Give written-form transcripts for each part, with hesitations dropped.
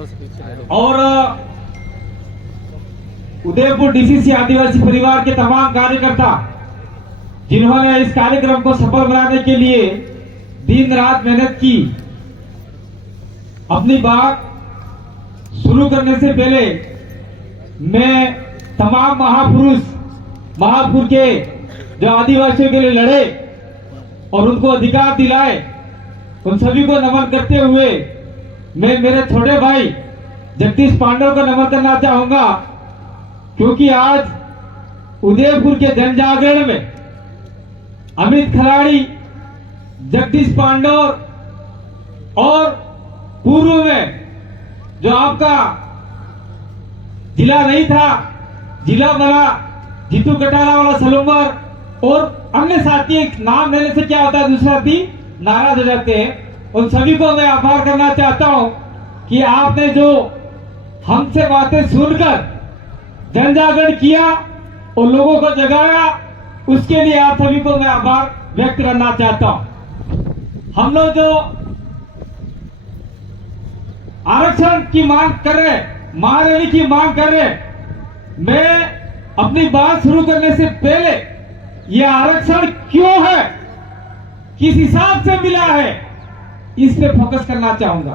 और उदयपुर डीसीसी आदिवासी परिवार के तमाम कार्यकर्ता जिन्होंने इस कार्यक्रम को सफल बनाने के लिए दिन रात मेहनत की। अपनी बात शुरू करने से पहले मैं तमाम महापुरुष के जो आदिवासियों के लिए लड़े और उनको अधिकार दिलाए, उन सभी को नमन करते हुए मैं मेरे छोटे भाई जगदीश पांडव को नमन करना चाहूंगा, क्योंकि आज उदयपुर के जन जागरण में अमित खलाड़ी, जगदीश पांडव और पूर्व में जो आपका जिला नहीं था, जिला बना जीतू कटारा वाला सलूमर और अन्य साथी, नाम लेने से क्या होता है दूसरा साथी नाराज हो जाते हैं। उन सभी को मैं आभार करना चाहता हूं कि आपने जो हमसे बातें सुनकर जन जागरण किया और लोगों को जगाया, उसके लिए आप सभी को मैं आभार व्यक्त करना चाहता हूं। हम लोग जो आरक्षण की मांग कर रहे, महारैली की मांग कर रहे, मैं अपनी बात शुरू करने से पहले यह आरक्षण क्यों है, किस हिसाब से मिला है, इस पे फोकस करना चाहूंगा,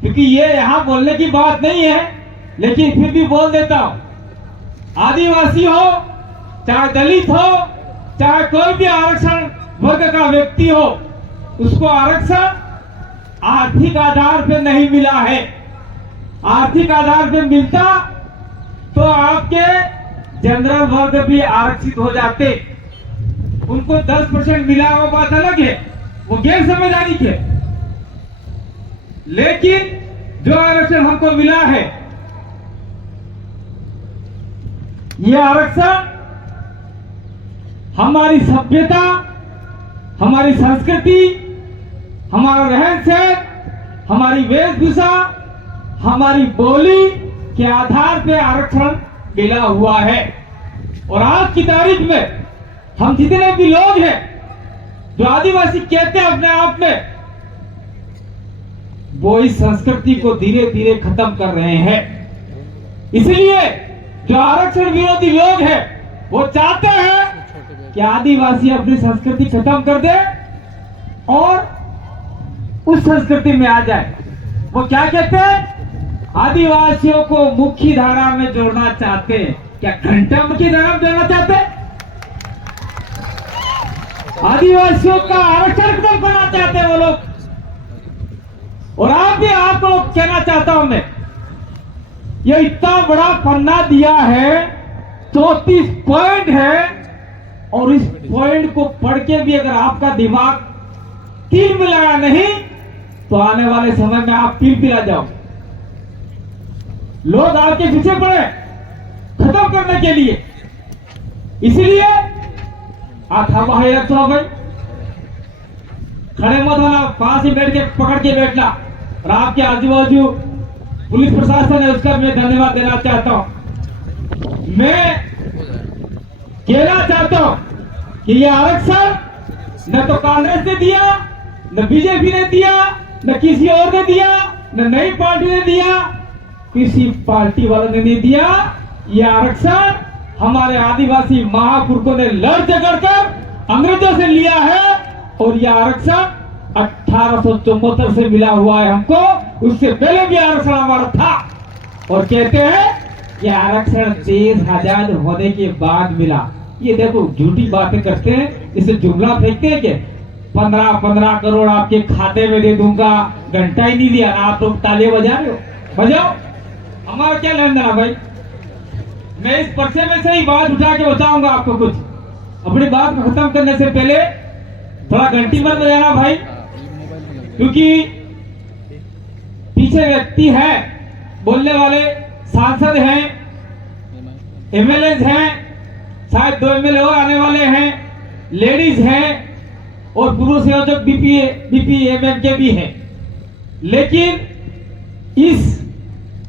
क्योंकि ये यहां बोलने की बात नहीं है, लेकिन फिर भी बोल देता हूं। आदिवासी हो, चाहे दलित हो, चाहे कोई भी आरक्षण वर्ग का व्यक्ति हो, उसको आरक्षण आर्थिक आधार पे नहीं मिला है। आर्थिक आधार पे मिलता तो आपके जनरल वर्ग भी आरक्षित हो जाते। उनको 10% मिला, वो बात अलग है, वो गैर समझदारी के। लेकिन जो आरक्षण हमको मिला है, ये आरक्षण हमारी सभ्यता, हमारी संस्कृति, हमारा रहन सहन, हमारी वेशभूषा, हमारी बोली के आधार पे आरक्षण मिला हुआ है। और आज की तारीख में हम जितने भी लोग हैं जो आदिवासी कहते हैं अपने आप में, वो इस संस्कृति को धीरे धीरे खत्म कर रहे हैं। इसलिए जो आरक्षण विरोधी लोग हैं वो चाहते हैं कि आदिवासी अपनी संस्कृति खत्म कर दे और उस संस्कृति में आ जाए। वो क्या कहते हैं, आदिवासियों को मुख्य धारा में जोड़ना चाहते हैं। क्या घंटा मुख्य धारा में जोड़ना चाहते हैं? आदिवासियों का आरक्षण खत्म करना चाहते हैं वो लोग। और आप भी आपको कहना चाहता हूं मैं, ये इतना बड़ा पन्ना दिया है, 34 पॉइंट है, और इस पॉइंट को पढ़ के भी अगर आपका दिमाग तिल मिलाया नहीं तो आने वाले समय में आप तिल पिला जाओ। लोग आपके पीछे पड़े खत्म करने के लिए। इसलिए आप भाई रखो भाई, खड़े मत होना, पास ही बैठ के पकड़ के बैठना। और आपके आजू बाजू पुलिस प्रशासन है, उसका मैं धन्यवाद देना चाहता हूं। मैं कहना चाहता हूं कि यह आरक्षण न तो कांग्रेस ने दिया, न बीजेपी ने दिया, न किसी और ने दिया, न नई पार्टी ने दिया, किसी पार्टी वालों ने नहीं दिया। यह आरक्षण हमारे आदिवासी महापुरुषों ने लड़ झगड़ कर अंग्रेजों से लिया है, और यह आरक्षण 1874 से मिला हुआ है हमको। उससे पहले भी आरक्षण हमारा था। और कहते हैं कि आरक्षण देश आजाद होने के बाद मिला। ये देखो झूठी बातें करते हैं, इसे जुमला फेंकते हैं कि 15 करोड़ आपके खाते में दे दूंगा, घंटा ही नहीं दिया ना, आप लोग तालियां बजा रहे हो, बजाओ, हमारा क्या लेन देना भाई। मैं इस पर्चे में से ही बात उठा के बताऊंगा आपको कुछ। अपनी बात को खत्म करने से पहले थोड़ा घंटी मत बजाना भाई, क्योंकि पीछे व्यक्ति है, बोलने वाले सांसद हैं, एमएलए हैं, शायद 2 एमएलए और आने वाले हैं, लेडीज हैं और पूर्व संयोजक बीपीएमएम के भी हैं। लेकिन इस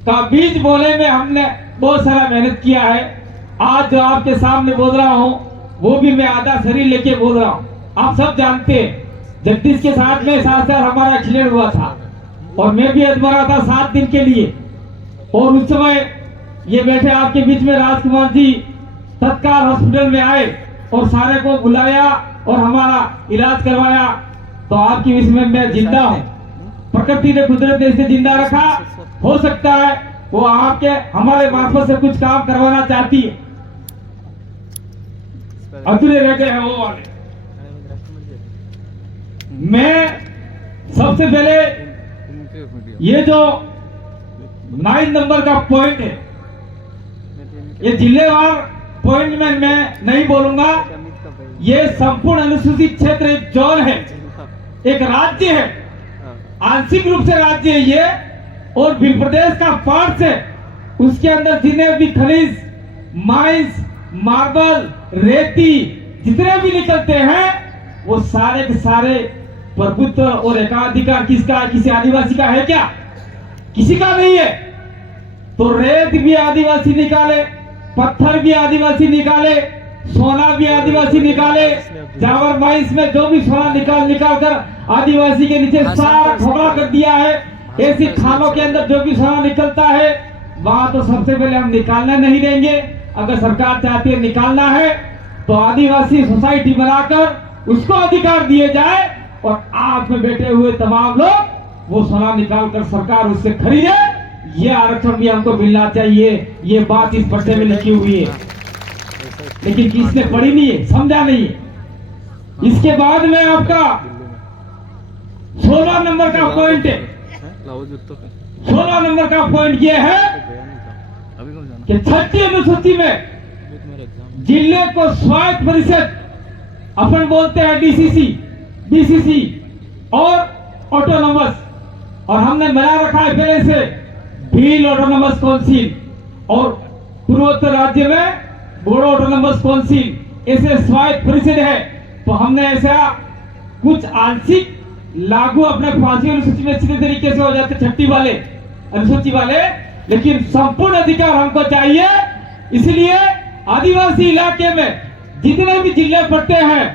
का बीज बोले में हमने बहुत सारा मेहनत किया है। आज जो आपके सामने बोल रहा हूं वो भी मैं आधा शरीर लेके बोल रहा हूं। आप सब जानते हैं जगदीश के साथ में 7 साल हमारा एक्सीडेंट हुआ था और मैं भी अधमरा था 7 दिन के लिए। और उस समय ये बैठे आपके बीच में राजकुमार जी तत्काल हॉस्पिटल में आए और सारे को बुलाया और हमारा इलाज करवाया। तो आपकी इसमें मैं जिंदा हूँ, प्रकृति ने कुदरत ने इसे जिंदा रखा। हो सकता है वो आपके हमारे मार्फत से कुछ काम करवाना चाहती है, अधूरे रह गए हैं वो वाले। मैं सबसे पहले ये जो 9 नंबर का पॉइंट है, ये जिलेवार पॉइंट में मैं नहीं बोलूंगा। ये संपूर्ण अनुसूचित क्षेत्र एक जोन है, एक राज्य है, आंशिक रूप से राज्य है ये, और भी प्रदेश का पार्ट है। उसके अंदर जितने भी खनिज, माइंस, मार्बल, रेती जितने भी निकलते हैं वो सारे के सारे प्रभुत्व और एकाधिकार किसका है? किसी आदिवासी का है क्या? किसी का नहीं है। तो रेत भी आदिवासी निकाले, पत्थर भी आदिवासी निकाले, सोना भी आदिवासी निकाले, जावर माइंस में जो भी सोना निकाल कर आदिवासी के नीचे सारा ठोकरा कर दिया है। ऐसी खानों के अंदर जो भी सोना निकलता है वहां तो सबसे पहले हम निकालना नहीं देंगे। अगर सरकार चाहती है निकालना है तो आदिवासी सोसाइटी बनाकर उसको अधिकार दिए जाए और आप में बैठे हुए तमाम लोग वो सोना निकाल कर सरकार उससे खरीदे। ये आरक्षण भी हमको मिलना चाहिए। ये बात इस पट्टे में लिखी हुई है, लेकिन किसने पढ़ी नहीं है, समझा नहीं है। इसके बाद में आपका 16 नंबर का पॉइंट है। 16 नंबर का पॉइंट ये है कि 6ठी अनुसूची में जिले को स्वायत्त परिषद, अपन बोलते हैं डीसीसी, बीसीसी और ऑटोनोमस, और हमने बना रखा है पहले से भील ऑटोनोमस काउंसिल और पूर्वोत्तर राज्य में बोडो ऑटोनोमस काउंसिल, ऐसे स्वायत्त परिषद है। तो हमने ऐसा कुछ आंशिक लागू अपने 5वीं अनुसूची में सीधे तरीके से हो जाते 6ठी वाले अनुसूची वाले, लेकिन संपूर्ण अधिकार हमको चाहिए। इसलिए आदिवासी इलाके में जितने भी जिले पड़ते हैं,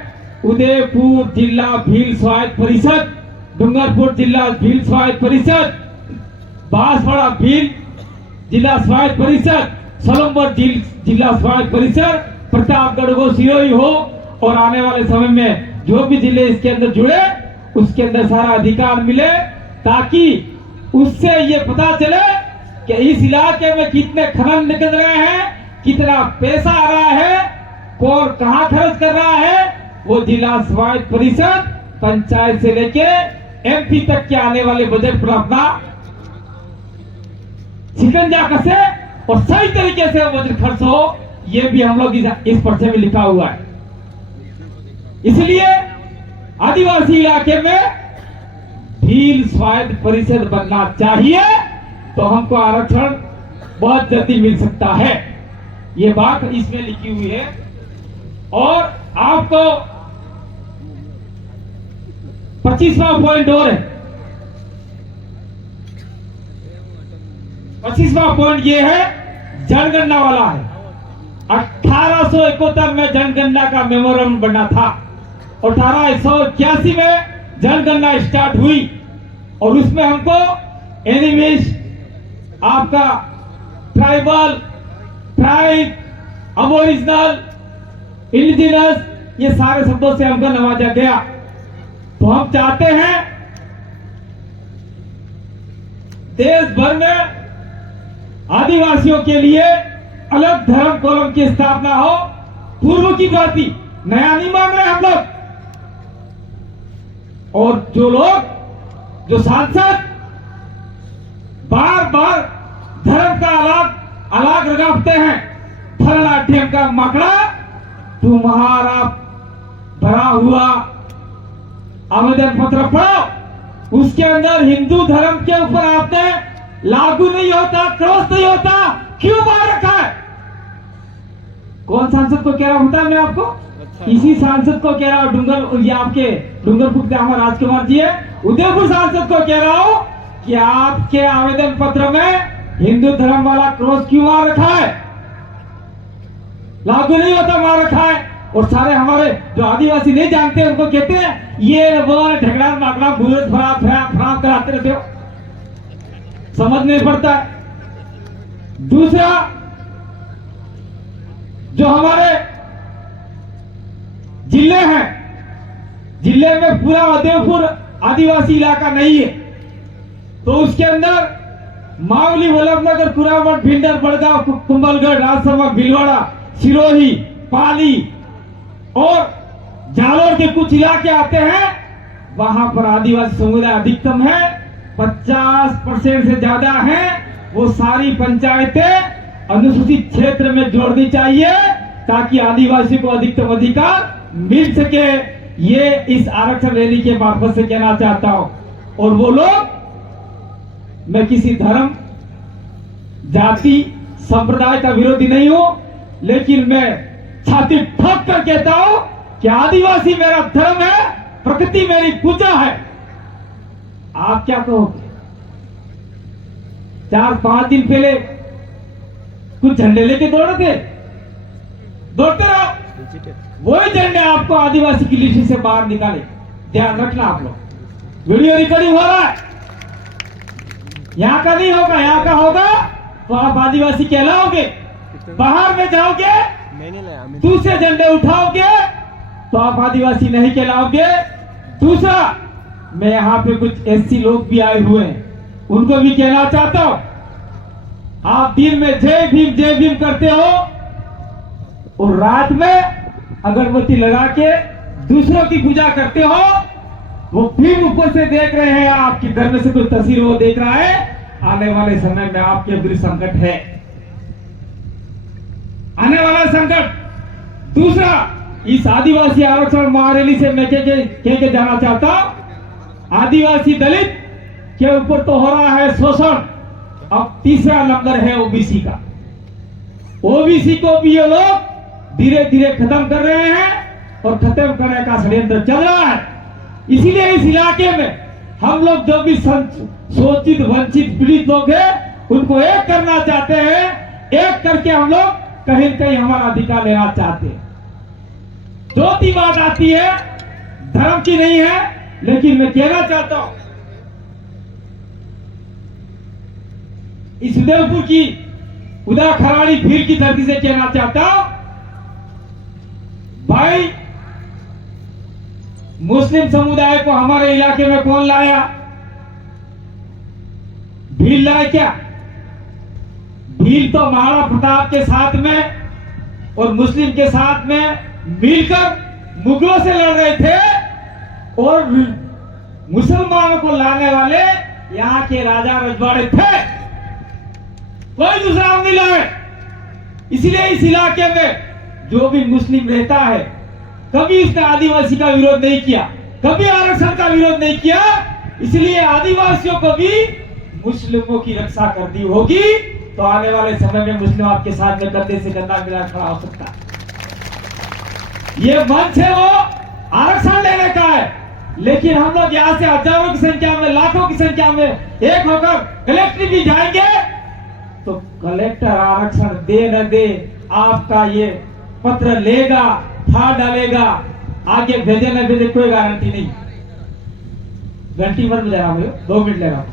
उदयपुर जिला भील स्वायत्त परिषद, डूंगरपुर जिला भील स्वायत्त परिषद, बांसवाड़ा भील जिला स्वायत्त परिषद, सोलंबर जिला स्वायत्त परिषद, प्रतापगढ़ हो, सिरोही हो, और आने वाले समय में जो भी जिले इसके अंदर जुड़े उसके अंदर सारा अधिकार मिले, ताकि उससे ये पता चले कि इस इलाके में कितने खनन निकल रहे हैं, कितना पैसा आ रहा है, कौन कहां खर्च कर रहा है। वो जिला स्वायत्त परिषद पंचायत से लेके एमपी तक के आने वाले बजट पर अपना शिकंजा कसे और सही तरीके से बजट खर्च हो। ये भी हम लोग इस पर्चे में लिखा हुआ है। इसलिए आदिवासी इलाके में भील स्वायत्त परिषद बनना चाहिए, तो हमको आरक्षण बहुत जल्दी मिल सकता है। ये बात इसमें लिखी हुई है। और आपको 25वां पॉइंट और है। 25वां पॉइंट ये है, जनगणना वाला है। 1871 में जनगणना का मेमोरेंडम बना था और 1881 में जनगणना स्टार्ट हुई, और उसमें हमको एनिमीज, आपका ट्राइबल, ट्राइब, अबोरिजिनल, इंडिजिनस, ये सारे शब्दों से हमको नवाजा गया। तो हम चाहते हैं देश भर में आदिवासियों के लिए अलग धर्म कॉलम की स्थापना हो। पूर्व की भांति नया नहीं मांग रहे हम लोग। और जो लोग, जो सांसद बार बार धर्म का अलग रगावते हैं, भरतनाट्यम का मकड़ा तुम्हारा भरा हुआ आवेदन पत्र पढ़ो, उसके अंदर हिंदू धर्म के ऊपर आपने लागू नहीं होता, क्रॉस नहीं होता, क्यों मार रखा है? कौन सांसद को कह रहा हूं मैं आपको? इसी सांसद को कह रहा हूं, ये आपके डूंगरपुर के हमारे राजकुमार जी है, उदयपुर सांसद को कह रहा हूं कि आपके आवेदन पत्र में हिंदू धर्म वाला क्रॉस क्यों मार रखा है? लागू नहीं होता, मार रखा है। और सारे हमारे जो आदिवासी नहीं जानते उनको कहते हैं ये वो झगड़ा माकड़ा भूरत फराब कराते रहते हो, समझ नहीं पड़ता है। दूसरा, जो हमारे जिले हैं, जिले में पूरा उदयपुर आदिवासी इलाका नहीं है, तो उसके अंदर मावली, वल्लभनगर, कुरामठ, भिंडर, बड़गांव, कुंभलगढ़, राजसमंद, भीलवाड़ा, सिरोही, पाली और जालोर के कुछ इलाके आते हैं। वहां पर आदिवासी समुदाय अधिकतम है, 50% से ज्यादा है। वो सारी पंचायतें अनुसूचित क्षेत्र में जोड़नी चाहिए ताकि आदिवासी को अधिकतम अधिकार मिल सके। ये इस आरक्षण रैली के मार्फत से कहना चाहता हूं। और वो लोग, मैं किसी धर्म, जाति, संप्रदाय का विरोधी नहीं हूं, लेकिन मैं छाती ठोक कर कहता हूं कि आदिवासी मेरा धर्म है, प्रकृति मेरी पूजा है। आप क्या कहोगे? 4-5 दिन पहले कुछ झंडे लेके दौड़ते थे, दौड़ते रहो, वही झंडे आपको आदिवासी की लिस्ट से बाहर निकाले। ध्यान रखना आप लोग। वीडियो रिकॉर्डिंग हो रहा है, यहां का नहीं होगा, यहां का होगा तो आप आदिवासी कहलाओगे। बाहर में जाओगे, दूसरे झंडे उठाओगे तो आप आदिवासी नहीं कहलाओगे। दूसरा, मैं यहां पे कुछ एससी लोग भी आए हुए हैं, उनको भी कहना चाहता हूं, आप दिन में जय भीम करते हो और रात में अगरबत्ती लगा के दूसरों की पूजा करते हो। वो भीम ऊपर से देख रहे हैं, आपकी घर में से कोई तस्वीर वो देख रहा है। आने वाले समय में आपके विरुद्ध संकट है, आने वाला संकट। दूसरा, इस आदिवासी आरक्षण महारैली से मैं कह के जाना चाहता हूं, आदिवासी दलित के ऊपर तो हो रहा है शोषण, अब तीसरा नंबर है ओबीसी का। ओबीसी को भी ये लोग धीरे धीरे खत्म कर रहे हैं और खत्म करने का षड्यंत्र चल रहा है। इसीलिए इस इलाके में हम लोग जो भी शोषित, वंचित, पीड़ित लोग हैं, उनको एक करना चाहते हैं। एक करके हम लोग कहीं न कहीं हमारा अधिकार लेना चाहते हैं। चौथी बात आती है, धर्म की नहीं है, लेकिन मैं कहना चाहता हूं, इस उदयपुर की उदा खराड़ी भीड़ की धरती से कहना चाहता हूं, भाई मुस्लिम समुदाय को हमारे इलाके में कौन लाया? भील लाया क्या? भील तो महाराणा प्रताप के साथ में और मुस्लिम के साथ में मिलकर मुगलों से लड़ रहे थे और मुसलमानों को लाने वाले यहाँ के राजा रजवाड़े थे, कोई दूसरा नहीं लाए। इसलिए इस इलाके में जो भी मुस्लिम रहता है, कभी इसने आदिवासी का विरोध नहीं किया, कभी आरक्षण का विरोध नहीं किया। इसलिए आदिवासियों को भी मुस्लिमों की रक्षा कर दी होगी तो आने वाले समय में मुस्लिम आपके साथ में कंधे से कंधा मिला खड़ा हो सकता है। ये मंच है वो आरक्षण लेने का है, लेकिन हम लोग यहाँ से हजारों की संख्या में, लाखों की संख्या में एक होकर कलेक्टर भी जाएंगे तो कलेक्टर आरक्षण दे न दे, आपका ये पत्र लेगा, था डालेगा, आगे भेजे न भेजे कोई गारंटी नहीं। घंटी मत बजा रहा हूं, 2 मिनट ले रहा हूं,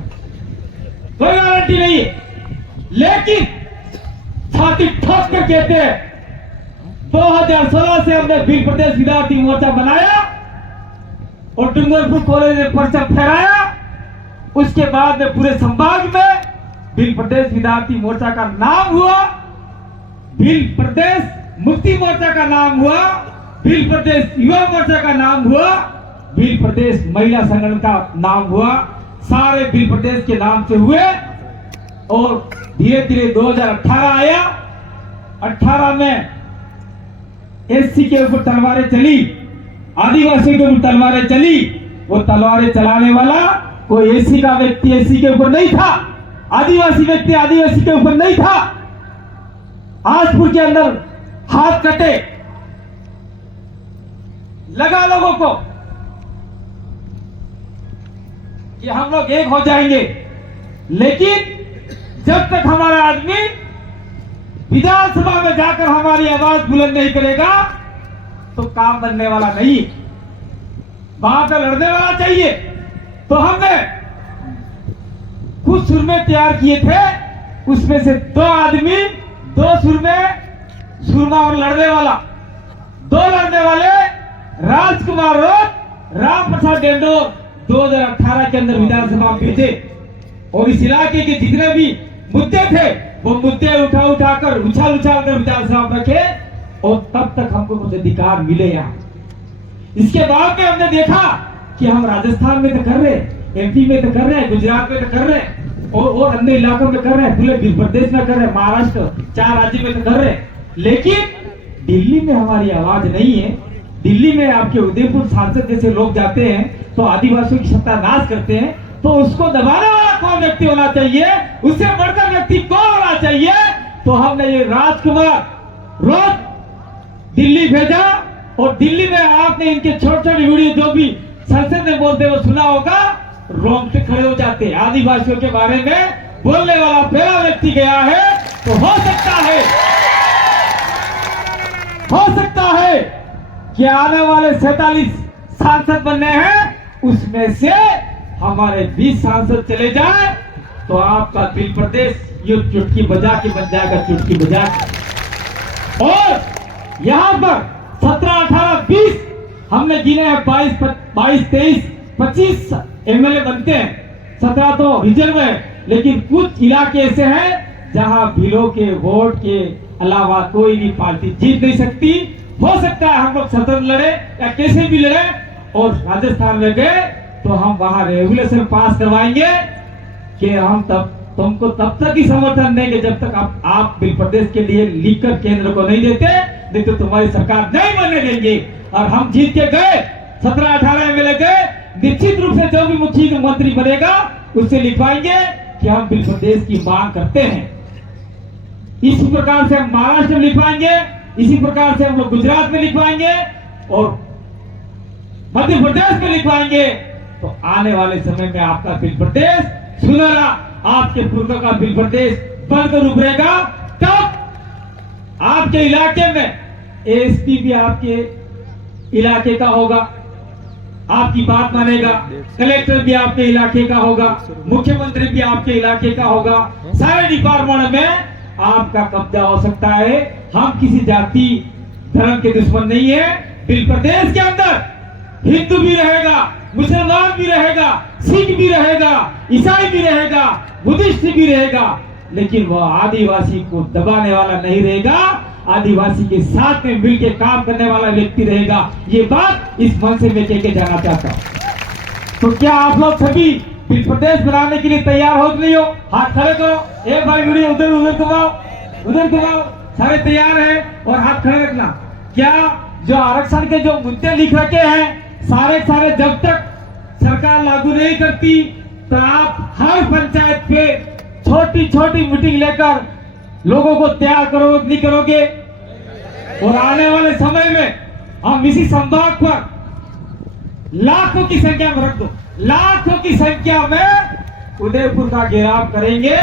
कोई गारंटी नहीं है। लेकिन छाती ठोक कर कहते हैं, 2016 से हमने भील प्रदेश विद्यार्थी मोर्चा बनाया और डूंगरपुर कॉलेज में पर्चा फहराया। उसके बाद में पूरे संभाग में भील प्रदेश विद्यार्थी मोर्चा का नाम हुआ, भील प्रदेश मुक्ति मोर्चा का नाम हुआ, भील प्रदेश युवा मोर्चा का नाम हुआ, भील प्रदेश महिला संगठन का नाम हुआ। सारे भील प्रदेश के नाम से हुए और धीरे धीरे 2018 आया। 18 में एससी के ऊपर तलवारें चली, आदिवासी के ऊपर तलवारें चली। वो तलवारें चलाने वाला कोई एससी का व्यक्ति एससी के ऊपर नहीं था, आदिवासी व्यक्ति आदिवासी के ऊपर नहीं था। आजपुर के अंदर हाथ कटे, लगा लोगों को कि हम लोग एक हो जाएंगे, लेकिन जब तक हमारा आदमी विधानसभा में जाकर हमारी आवाज बुलंद नहीं करेगा तो काम बनने वाला नहीं। वहां पर लड़ने वाला चाहिए। तो हमने कुछ सुरमे तैयार किए थे उसमें से 2 आदमी 2 सुरमा और लड़ने वाला 2 लड़ने वाले राजकुमार और राम प्रसाद डेंडोर 2018 के अंदर विधानसभा में भेजे और इस इलाके के जितने भी मुद्दे थे वो मुद्दे उठाकर उछाल कर विधानसभा में रखे और तब तक हमको कुछ अधिकार मिले यहाँ। इसके बाद में हमने देखा कि हम राजस्थान में तो कर रहे, एमपी में तो कर रहे, गुजरात में तो कर रहे और अन्य इलाकों में कर रहे, पूरे प्रदेश में कर रहे, महाराष्ट्र 4 राज्य में तो कर रहे, लेकिन दिल्ली में हमारी आवाज नहीं है। दिल्ली में आपके उदयपुर सांसद जैसे लोग जाते हैं तो आदिवासियों की सत्यानाश करते हैं, तो उसको दबाने वाला कौन व्यक्ति होना चाहिए, उससे बढ़कर व्यक्ति कौन होना चाहिए। तो हमने ये राजकुमार रोज दिल्ली भेजा और दिल्ली में आपने इनके छोटे वीडियो जो भी संसद में बोलते वो सुना होगा, रोंगटे खड़े हो जाते। आदिवासियों के बारे में बोलने वाला पहला व्यक्ति गया है, तो हो सकता है कि आने वाले 47 सांसद बनने हैं, उसमें से हमारे 20 सांसद चले जाए तो आपका दिल प्रदेश ये चुटकी बजा के बन जाएगा, चुटकी बजा के। और यहां पर 17, 18, 20 हमने गिने हैं, 22, 23, 25 एमएलए बनते हैं, 17 तो रिजर्व है, लेकिन कुछ इलाके ऐसे हैं जहां भीलों के वोट के अलावा कोई भी पार्टी जीत नहीं सकती। हो सकता है हम लोग स्वतंत्र लड़े या कैसे भी लड़े और राजस्थान में गए तो हम वहां रेगुलेशन पास करवाएंगे कि हम तुमको तब तक ही समर्थन देंगे जब तक आप बिल प्रदेश के लिए लिखकर केंद्र को नहीं देते, नहीं तो तुम्हारी सरकार नहीं बनने देंगे। और हम जीत के गए, 17, 18 एमएलए गए, निश्चित रूप से जो भी मुख्यमंत्री बनेगा उससे लिखवाएंगे कि हम बिल प्रदेश की मांग करते हैं। इसी प्रकार से हम महाराष्ट्र में लिखवाएंगे, इसी प्रकार से हम लोग गुजरात में लिखवाएंगे और मध्य प्रदेश में लिखवाएंगे। तो आने वाले समय में आपका बिल प्रदेश सुनहरा, आपके पूर्व का बिल प्रदेश बनकर उभरेगा। तब आपके इलाके में एसपी भी आपके इलाके का होगा, आपकी बात मानेगा, कलेक्टर भी आपके इलाके का होगा, मुख्यमंत्री भी आपके इलाके का होगा, सारे डिपार्टमेंट में आपका कब्जा हो सकता है। हम किसी जाति धर्म के दुश्मन नहीं है। बिल प्रदेश के अंदर हिंदू भी रहेगा, मुसलमान भी रहेगा, सिख भी रहेगा, ईसाई भी रहेगा, बुद्धिस्ट भी रहेगा, लेकिन वह आदिवासी को दबाने वाला नहीं रहेगा, आदिवासी के साथ में मिलकर काम करने वाला व्यक्ति रहेगा। ये बात इस मन से मैं कहकर जाना चाहता हूँ। तो क्या आप लोग सभी बिल प्रदेश बनाने के लिए तैयार हो नहीं हो? हाथ खड़े करो, एक बार वीडियो उधर घुमाओ, सारे तैयार हैं और हाथ खड़े रखना। क्या जो आरक्षण के जो मुद्दे लिख रखे हैं सारे जब तक सरकार लागू नहीं करती तो आप हर पंचायत पे छोटी मीटिंग लेकर लोगों को तैयार करोगे नहीं करोगे? और आने वाले समय में हम इसी संभाग पर लाखों की संख्या में रख दो, लाखों की संख्या में उदयपुर का घेराव करेंगे।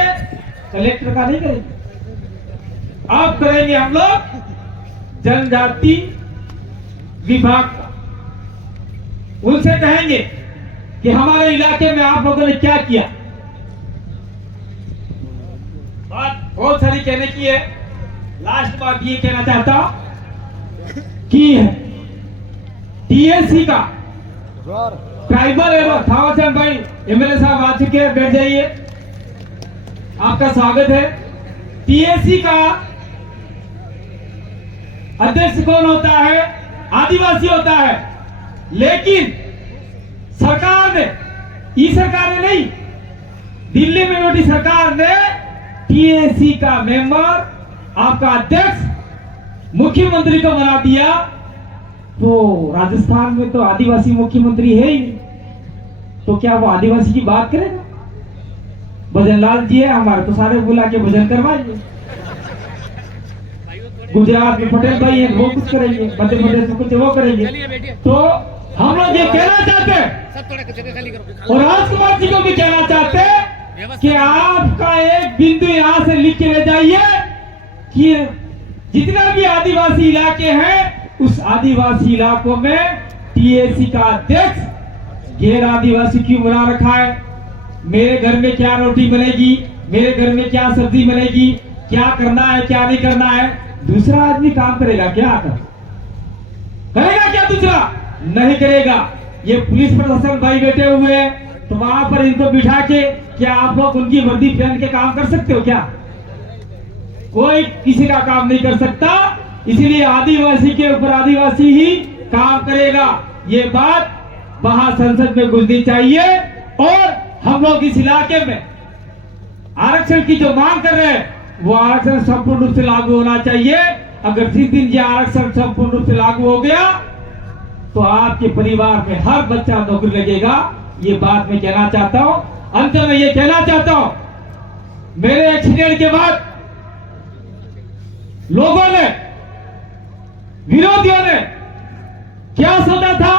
कलेक्टर का नहीं करेंगे, अब करेंगे हम लोग जनजाति विभाग का। उनसे कहेंगे कि हमारे इलाके में आप लोगों ने क्या किया। बात बहुत सारी कहने की है, लास्ट बात ये कहना चाहता हूं कि टीएससी का ट्राइबल एवं थावरचंद भाई एमएलए साहब आ चुके हैं, बैठ जाइए, आपका स्वागत है। टीएससी का अध्यक्ष कौन होता है? आदिवासी होता है, लेकिन सरकार ने, ई सरकार ने नहीं, दिल्ली में बैठी सरकार ने टीएससी का मेंबर, आपका अध्यक्ष मुख्यमंत्री को बना दिया। तो राजस्थान में तो आदिवासी मुख्यमंत्री है ही नहीं, तो क्या वो आदिवासी की बात करेगा? भजनलाल जी है हमारे, तो सारे बुला के भजन करवाएंगे। गुजरात में पटेल भाई है, वो कुछ करेंगे, मध्य प्रदेश में कुछ वो करेंगे। तो हम लोग ये कहना चाहते हैं और राजकुमार जी को भी कहना चाहते हैं कि आपका एक बिंदु यहां से लिख के ले जाइए कि जितना भी आदिवासी इलाके हैं उस आदिवासी इलाकों में टीएससी का अध्यक्ष गैर आदिवासी क्यों बना रखा है? मेरे घर में क्या रोटी बनेगी, मेरे घर में क्या सब्जी बनेगी, क्या करना है क्या नहीं करना है। दूसरा आदमी काम करेगा क्या आकर? करेगा क्या दूसरा? नहीं करेगा। ये पुलिस प्रशासन भाई बैठे हुए हैं, तो वहां पर इनको बिठा के क्या आप लोग उनकी वर्दी पहन के काम कर सकते हो क्या? कोई किसी का काम नहीं कर सकता। इसलिए आदिवासी के ऊपर आदिवासी ही काम करेगा। ये बात वहां संसद में घुसनी चाहिए। और हम लोग इस इलाके में आरक्षण की जो मांग कर रहे हैं वो आरक्षण संपूर्ण रूप से लागू होना चाहिए। अगर जिस दिन ये आरक्षण संपूर्ण रूप से लागू हो गया तो आपके परिवार में हर बच्चा नौकरी लगेगा। ये बात मैं कहना चाहता हूं। अंत में ये कहना चाहता हूं, मेरे एक्सीडेंट के बाद लोगों ने, विरोधियों ने क्या सोचा था?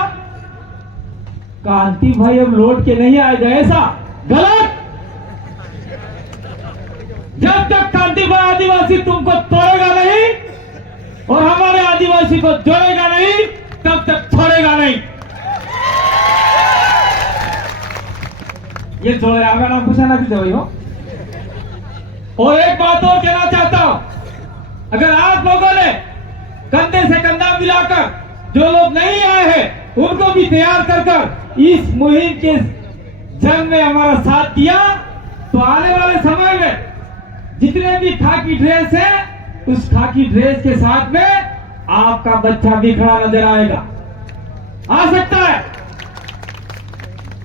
कांति भाई अब लौट के नहीं आएगा, ऐसा गलत। जब तक कांति भाई आदिवासी तुमको तोड़ेगा नहीं और हमारे आदिवासी को जोड़ेगा नहीं, तब तक छोड़ेगा नहीं। ये जोड़े आगे नाम पूछा ना कि भाई हो। और एक बात और कहना चाहता हूं, अगर आप लोगों ने कंधे से कंधा मिलाकर जो लोग नहीं आए हैं उनको भी तैयार कर इस मुहिम के जंग में हमारा साथ दिया, तो आने वाले समय में जितने भी खाकी ड्रेस है उस खाकी ड्रेस के साथ में आपका बच्चा भी खड़ा नजर आएगा, आ सकता है।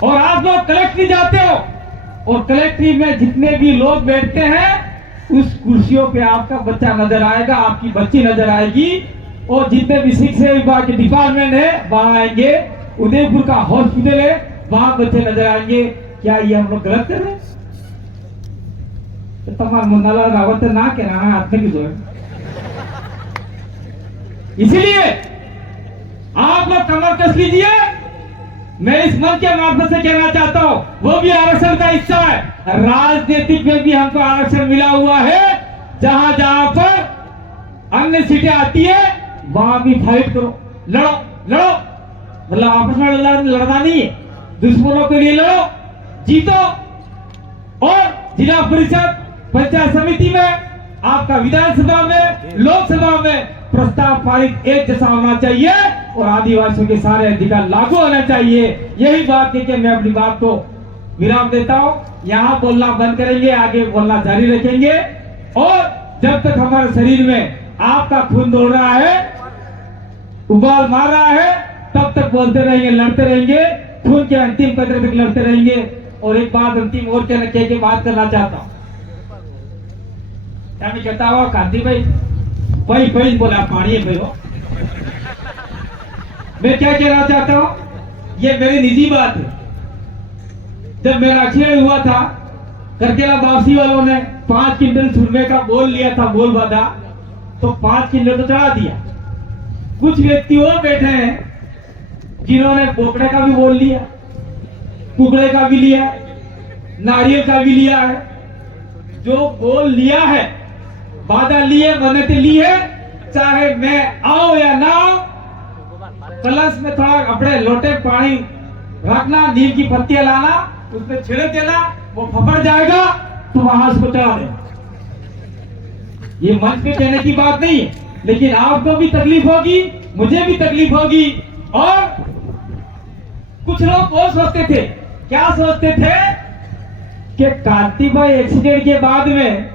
और आप लोग कलेक्ट्री जाते हो और कलेक्ट्री में जितने भी लोग बैठते हैं उस कुर्सियों पे आपका बच्चा नजर आएगा, आपकी बच्ची नजर आएगी। और जितने भी शिक्षा विभाग के डिपार्टमेंट है वहां आएंगे, उदयपुर का हॉस्पिटल है वहां बच्चे नजर आएंगे। क्या ये हम लोग गलत कर रहे हैं? तो तुम्हारा मुन्नाला रावत ना कहना है हाथ में की जोड़। इसीलिए आप लोग कमर कस लीजिए। मैं इस मंच के माध्यम से कहना चाहता हूं, वो भी आरक्षण का हिस्सा है। राजनीतिक में भी हमको आरक्षण मिला हुआ है। जहां जहां पर अन्य सीटें आती है वहां भी फाइट करो, लड़ो लड़ो। मतलब आपस में लड़ना नहीं है, दुश्मनों के लिए लड़ो, जीतो। और जिला परिषद पंचायत समिति में, आपका विधानसभा में, लोकसभा में प्रस्ताव पारित एक जैसा होना चाहिए और आदिवासियों के सारे अधिकार लागू होना चाहिए। यही बात कहकर मैं अपनी बात को विराम देता हूं। यहां बोलना बंद करेंगे, आगे बोलना जारी रखेंगे। और जब तक हमारे शरीर में आपका खून दौड़ रहा है, उबाल मार रहा है, तब तक बोलते रहेंगे, लड़ते रहेंगे, खून के अंतिम कतरे तक लड़ते रहेंगे। और एक बात अंतिम और कह के बात करना चाहता हूं। क्या मैं कहता हूँ कांति भाई भाई बोला पानी है भाई हो। मैं क्या कहना चाहता हूं, ये मेरी निजी बात है। जब मेरा एक्सीडेंट हुआ था, करकेला वापसी वालों ने 5 क्विंटल सुरमे का बोल लिया था, बोल बांधा, तो 5 क्विंटल तो चढ़ा दिया। कुछ व्यक्ति और बैठे हैं जिन्होंने बोकड़े का भी बोल लिया, कुकड़े का भी लिया, नारियल का भी लिया है। जो बोल लिया है, वादा लिए, मन्नतें ली है, चाहे मैं आओ या ना आओ, कलश में थोड़ा अपने लोटे पानी रखना, नीम की पत्तियां लाना, उसमें छिड़क देना, वो फपड़ जाएगा तो वहां उसको चढ़ा देना। ये मंच पे कहने की बात नहीं है, लेकिन आपको भी तकलीफ होगी, मुझे भी तकलीफ होगी। और कुछ लोग वो सोचते थे, क्या सोचते थे कि कांति भाई एक्सीडेंट के बाद में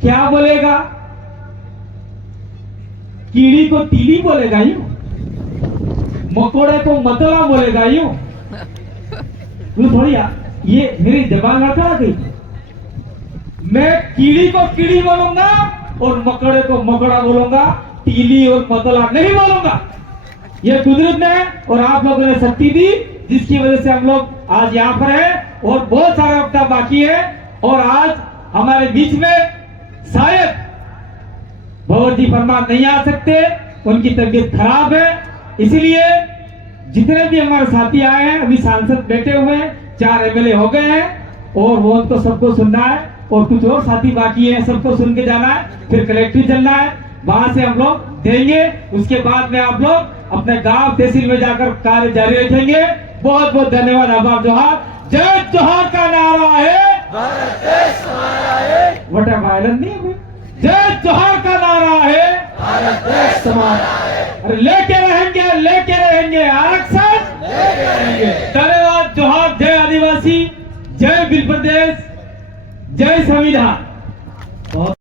क्या बोलेगा, कीड़ी को तीली बोलेगा यूं, मकोड़े को मतला बोलेगा यूं। थोड़ी ये मेरी जबान लड़खड़ा गई। मैं कीड़ी को कीड़ी बोलूंगा और मकोड़े को मकोड़ा बोलूंगा, तीली और मतला नहीं बोलूंगा। ये कुदरत ने और आप लोगों ने शक्ति दी, जिसकी वजह से हम लोग आज यहाँ पर हैं। और बहुत सारा वक्त बाकी है। और आज हमारे बीच में शायद भवर जी फरमान नहीं आ सकते, उनकी तबीयत खराब है। इसलिए जितने भी हमारे साथी आए हैं, अभी सांसद बैठे हुए हैं, 4 एमएलए हो गए हैं और वो उनको सबको सुनना है। और कुछ और साथी बाकी है, सबको सुन के जाना है, फिर कलेक्ट्री चलना है, वहां से हम लोग देंगे। उसके बाद में आप लोग अपने गांव तहसील में जाकर कार्य जारी रखेंगे। बहुत बहुत धन्यवाद, आभार, जोहार। जय जोहार का नारा है, भारत देश हमारा है, वोटा वायलेंस नहीं है। जय जोहार का नारा है, भारत देश हमारा है, अरे लेके रहेंगे आरक्षण, लेके रहेंगे। धन्यवाद। जोहार। जय आदिवासी, जय बिल प्रदेश, जय संविधान।